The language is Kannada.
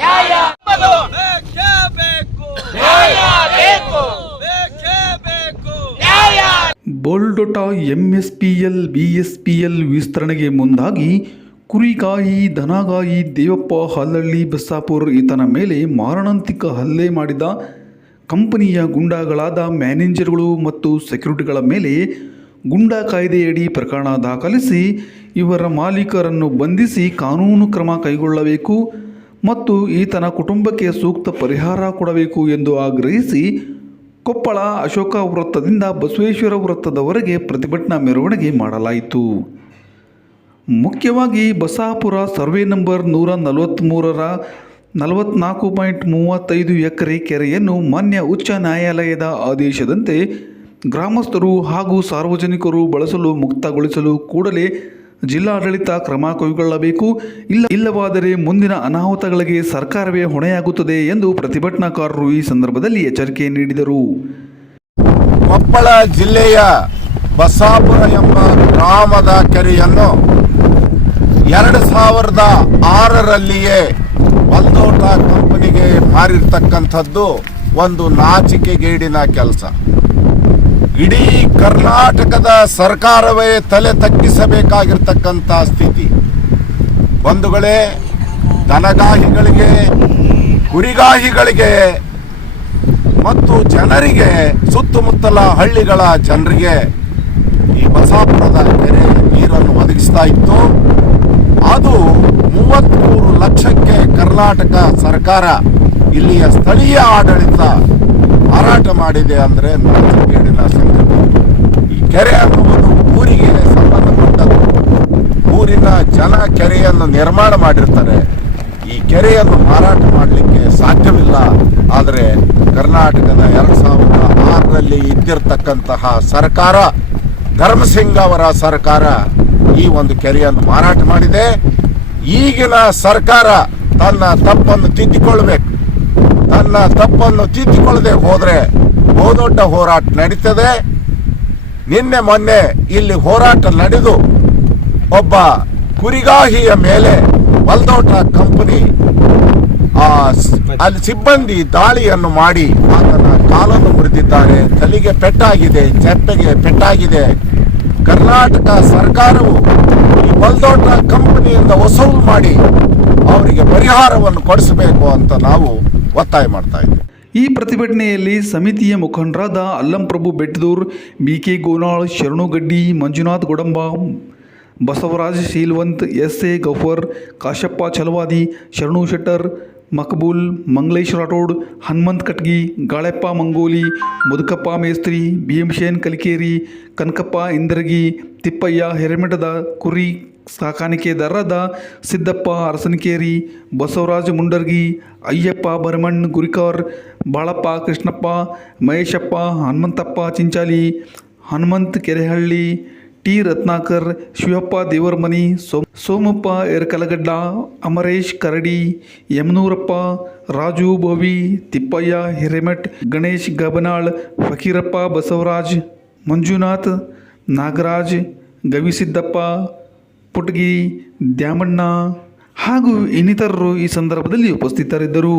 ನ್ಯಾಯ ಬೇಕೇ ಬೇಕು ನ್ಯಾಯ ಬೇಕು. ಬೇಕೇ ಬೇಕು ನ್ಯಾಯ. ಬೋಲ್ಡೊಟ ಎಂಎಸ್ಪಿಎಲ್ ಬಿಎಸ್ಪಿಎಲ್ ವಿಸ್ತರಣೆಗೆ ಮುಂದಾಗಿ ಕುರಿಗಾಯಿ ದನಗಾಯಿ ದೇವಪ್ಪ ಹಲ್ಲಳ್ಳಿ ಬಸ್ಸಾಪುರ್ ಈತನ ಮೇಲೆ ಮಾರಣಾಂತಿಕ ಹಲ್ಲೆ ಮಾಡಿದ ಕಂಪನಿಯ ಗುಂಡಾಗಳಾದ ಮ್ಯಾನೇಜರ್ಗಳು ಮತ್ತು ಸೆಕ್ಯೂರಿಟಿಗಳ ಮೇಲೆ ಗುಂಡಾ ಕಾಯ್ದೆಯಡಿ ಪ್ರಕರಣ ದಾಖಲಿಸಿ ಇವರ ಮಾಲೀಕರನ್ನು ಬಂಧಿಸಿ ಕಾನೂನು ಕ್ರಮ ಕೈಗೊಳ್ಳಬೇಕು. ಮತ್ತು ಈತನ ಕುಟುಂಬಕ್ಕೆ ಸೂಕ್ತ ಪರಿಹಾರ ಕೊಡಬೇಕು ಎಂದು ಆಗ್ರಹಿಸಿ ಕೊಪ್ಪಳ ಅಶೋಕ ವೃತ್ತದಿಂದ ಬಸವೇಶ್ವರ ವೃತ್ತದವರೆಗೆ ಪ್ರತಿಭಟನಾ ಮೆರವಣಿಗೆ ಮಾಡಲಾಯಿತು. ಮುಖ್ಯವಾಗಿ ಬಸಾಪುರ ಸರ್ವೆ ನಂಬರ್ ನೂರ ನಲವತ್ತ್ಮೂರರ ನಲವತ್ನಾಲ್ಕು ಪಾಯಿಂಟ್ ಮೂವತ್ತೈದು ಎಕರೆ ಕೆರೆಯನ್ನು ಮಾನ್ಯ ಉಚ್ಚ ನ್ಯಾಯಾಲಯದ ಆದೇಶದಂತೆ ಗ್ರಾಮಸ್ಥರು ಹಾಗೂ ಸಾರ್ವಜನಿಕರು ಬಳಸಲು ಮುಕ್ತಗೊಳಿಸಲು ಕೂಡಲೇ ಜಿಲ್ಲಾಡಳಿತ ಕ್ರಮ ಕೈಗೊಳ್ಳಬೇಕು. ಇಲ್ಲ ಇಲ್ಲವಾದರೆ ಮುಂದಿನ ಅನಾಹುತಗಳಿಗೆ ಸರ್ಕಾರವೇ ಹೊಣೆಯಾಗುತ್ತದೆ ಎಂದು ಪ್ರತಿಭಟನಾಕಾರರು ಈ ಸಂದರ್ಭದಲ್ಲಿ ಎಚ್ಚರಿಕೆ ನೀಡಿದರು. ಕೊಪ್ಪಳ ಜಿಲ್ಲೆಯ ಬಸಾಪುರ ಎಂಬ ಗ್ರಾಮದ ಕೆರೆಯನ್ನು ಎರಡು ಸಾವಿರದ ಆರರಲ್ಲಿಯೇ ಬಲ್ದೋಟ ಕಂಪನಿಗೆ ಮಾರಿರ್ತಕ್ಕಂಥದ್ದು ಒಂದು ನಾಚಿಕೆಗೇಡಿನ ಕೆಲಸ. ಇಡೀ ಕರ್ನಾಟಕದ ಸರ್ಕಾರವೇ ತಲೆ ತಗ್ಗಿಸಬೇಕಾಗಿರ್ತಕ್ಕಂಥ ಸ್ಥಿತಿ. ಬಂಧುಗಳೇ, ದನಗಾಹಿಗಳಿಗೆ, ಕುರಿಗಾಹಿಗಳಿಗೆ ಮತ್ತು ಜನರಿಗೆ, ಸುತ್ತಮುತ್ತಲ ಹಳ್ಳಿಗಳ ಜನರಿಗೆ ಈ ಬಸಾಪುರದ ಕೆರೆ ನೀರನ್ನು ಒದಗಿಸ್ತಾ ಇತ್ತು. ಅದು ಮೂವತ್ತ್ಮೂರು ಲಕ್ಷಕ್ಕೆ ಕರ್ನಾಟಕ ಸರ್ಕಾರ ಇಲ್ಲಿಯ ಸ್ಥಳೀಯ ಆಡಳಿತ ಮಾರಾಟ ಮಾಡಿದೆ ಅಂದರೆ ನಾಚಿಕೇಡಿನ ಸಂಗತಿ ಈ ಕೆರೆ ಅನ್ನುವುದು ಊರಿಗೆ ಸಂಬಂಧಪಟ್ಟದ್ದು ಊರಿನ ಜನ ಕೆರೆಯನ್ನು ನಿರ್ಮಾಣ ಮಾಡಿರ್ತಾರೆ. ಈ ಕೆರೆಯನ್ನು ಮಾರಾಟ ಮಾಡಲಿಕ್ಕೆ ಸಾಧ್ಯವಿಲ್ಲ. ಆದರೆ ಕರ್ನಾಟಕದ ಎರಡು ಸಾವಿರದ ಆರರಲ್ಲಿ ಇದ್ದಿರ್ತಕ್ಕಂತಹ ಸರ್ಕಾರ, ಧರ್ಮಸಿಂಗ್ ಅವರ ಸರ್ಕಾರ ಈ ಒಂದು ಕೆರೆಯನ್ನು ಮಾರಾಟ ಮಾಡಿದೆ. ಈಗಿನ ಸರ್ಕಾರ ತನ್ನ ತಪ್ಪನ್ನು ತಿದ್ದಿಕೊಳ್ಬೇಕು ತನ್ನ ತಪ್ಪನ್ನು ತಿದ್ದಿಕೊಳ್ಳದೆ ಹೋದ್ರೆ ಬಹುದೊಡ್ಡ ಹೋರಾಟ ನಡೀತದೆ. ನಿನ್ನೆ ಮೊನ್ನೆ ಇಲ್ಲಿ ಹೋರಾಟ ನಡೆದು ಒಬ್ಬ ಕುರಿಗಾಹಿಯ ಮೇಲೆ ಬಲ್ದೋಟ ಕಂಪನಿ ಅಲ್ಲಿ ಸಿಬ್ಬಂದಿ ದಾಳಿಯನ್ನು ಮಾಡಿ ಆತನ ಕಾಲನ್ನು ಮುರಿದಿದ್ದಾರೆ. ತಲೆಗೆ ಪೆಟ್ಟಾಗಿದೆ, ಚೆಪ್ಪೆಗೆ ಪೆಟ್ಟಾಗಿದೆ. ಕರ್ನಾಟಕ ಸರ್ಕಾರವು ಈ ಬಲ್ದೋಟ ಕಂಪನಿಯಿಂದ ವಸೂಲು ಮಾಡಿ ಅವರಿಗೆ ಪರಿಹಾರವನ್ನು ಕೊಡಿಸಬೇಕು ಅಂತ ನಾವು ಒತ್ತಾಯ ಮಾಡ್ತಾ ಇದ್ದೀವಿ ಈ ಪ್ರತಿಭಟನೆಯಲ್ಲಿ ಸಮಿತಿಯ ಮುಖಂಡರಾದ Allamprabhu Bettadur B K Gonal, Sharanugaddi, Manjunath Godamba, Basavaraj Sheelvant S A Gafar, Kashappa Chalavadi Sharanu Shettar, Maqbool, ಮಂಗಲೇಶ್ Rathod, Hanumanth ಕಟ್ಗಿ, ಗಾಳೆಪ್ಪ ಮಂಗೋಲಿ, ಮುದುಕಪ್ಪ ಮೇಸ್ತ್ರಿ ಭೀಮಶೇನ್ ಕಲಿಕೇರಿ, ಕನಕಪ್ಪ ಇಂದರಗಿ, ತಿಪ್ಪಯ್ಯ, ಹಿರೇಮಠದ ಕುರಿ ಸಾಕಾಣಿಕೆದಾರರಾದ ಸಿದ್ದಪ್ಪ, ಅರಸನಕೇರಿ, ಬಸವರಾಜ ಮುಂಡರ್ಗಿ, ಅಯ್ಯಪ್ಪ ಭರಮಣ್ಣ ಗುರಿಕಾರ್, ಬಾಳಪ್ಪ, ಕೃಷ್ಣಪ್ಪ, ಮಹೇಶಪ್ಪ, ಹನುಮಂತಪ್ಪ ಚಿಂಚಾಲಿ, ಹನುಮಂತ್ ಕೆರೆಹಳ್ಳಿ, ಟಿ ರತ್ನಾಕರ್, ಶಿವಪ್ಪ ದೇವರಮನಿ ಸೋ ಸೋಮಪ್ಪ ಎರಕಲಗಡ್ಡ, ಅಮರೇಶ್ ಕರಡಿ, ಯಮನೂರಪ್ಪ, ರಾಜು ಬೋವಿ ತಿಪ್ಪಯ್ಯ ಹಿರೇಮಠ್, ಗಣೇಶ್ ಗಬನಾಳ್, ಫಕೀರಪ್ಪ ಬಸವರಾಜ್, ಮಂಜುನಾಥ್, ನಾಗರಾಜ್, ಗವಿಸಿದ್ದಪ್ಪ ಪುಟ್ಗಿ ದ್ಯಾಮಣ್ಣ ಹಾಗೂ ಇನ್ನಿತರರು ಈ ಸಂದರ್ಭದಲ್ಲಿ ಉಪಸ್ಥಿತರಿದ್ದರು.